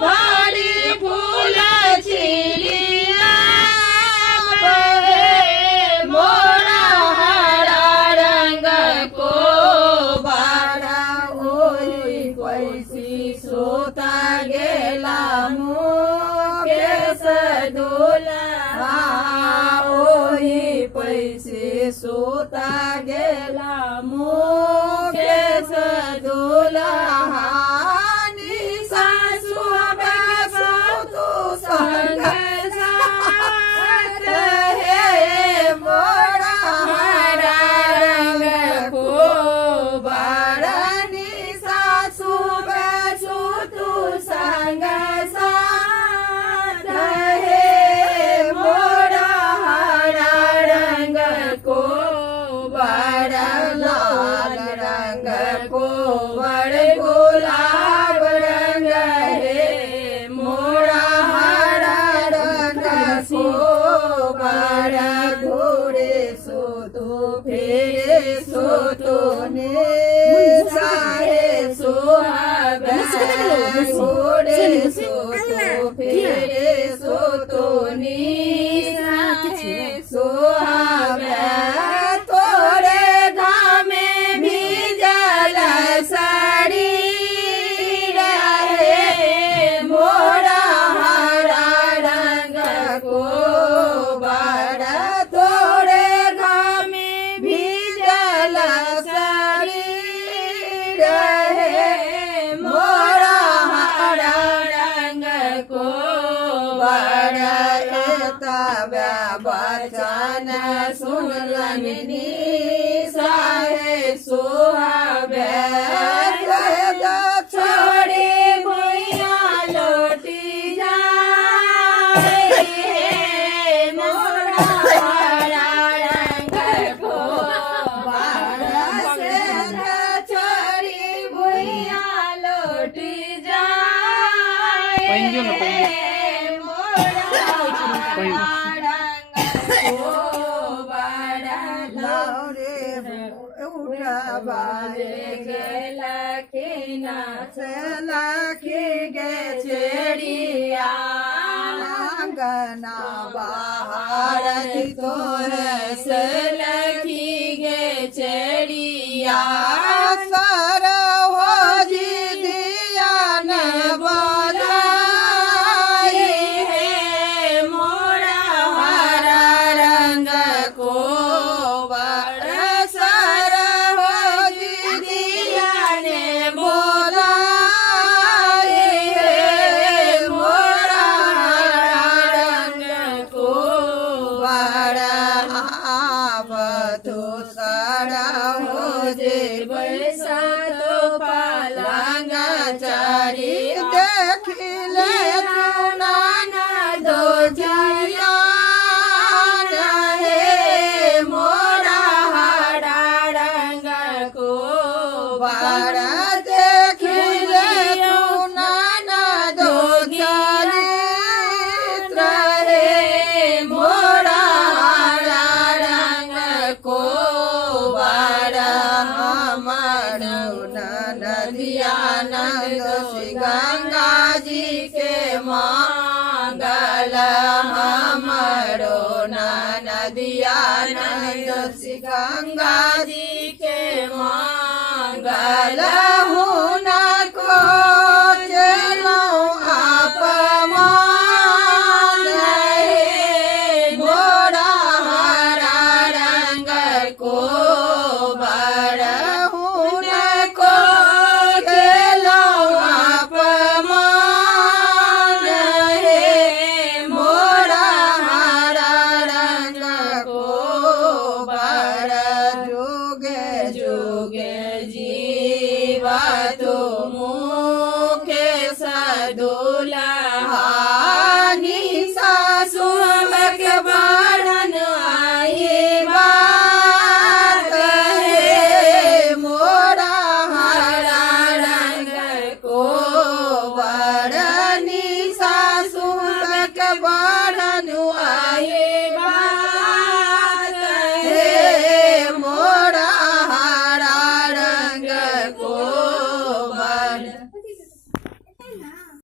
भारी फूल छिलिया बहे मोरा हरा रंग को बारा होई कैसी सोता गेला मुकेश दुल्हा ओही पैसे सोता गेला मुकेश दुल्हा सासू बैसो तू संग साथ हे मोरा हरा रंग को बारनी सासू बैसो तू संग साथ हे मोरा हरा रंग को बड़ लाल रंग को बड़ गुलाब रंग हे मोरा हरा रंग को बड़ घोड़े सो तो फेरे सो तो ने साहे सोहाग घोड़े सो तो फेरे सो तो नी सोहाग तोरे घामे भी जल साड़ी रहे मोरा हरा रंग को बड़ तोरे घामे भी जल साड़ी रहे मोरा हरा रंग को बड़ तब बचन सुनलन साहे सोहाग छोड़े भैया लौटी जाए मोरा हरा रंग को बारस छोड़ी भैया लौटी जाए मोरा हरा रंग को बड़ा लौरे बाजे के लखीना से लखी गे छेड़िया अंगना बाहर तोर से लखी गे छेड़िया सर हो जी दिया न बोलाई है मोरा हरा रंग को देखिले नाना दो जिया रहे मोरा हरा रंग को बड़ा देखिले नाना दो चरित्र रहे मोरा हरा रंग को बड़ा हमर नदिया नंद गंगा जी के मांगल हमरो नदिया नंद गंगा जी के मांगल हुन को चलो अपमान हे मोरा हरा रंग को बड़ हुन को चलो अपमान हे मोरा हरा रंग को बड़ जुगे जुगे जीवा तुम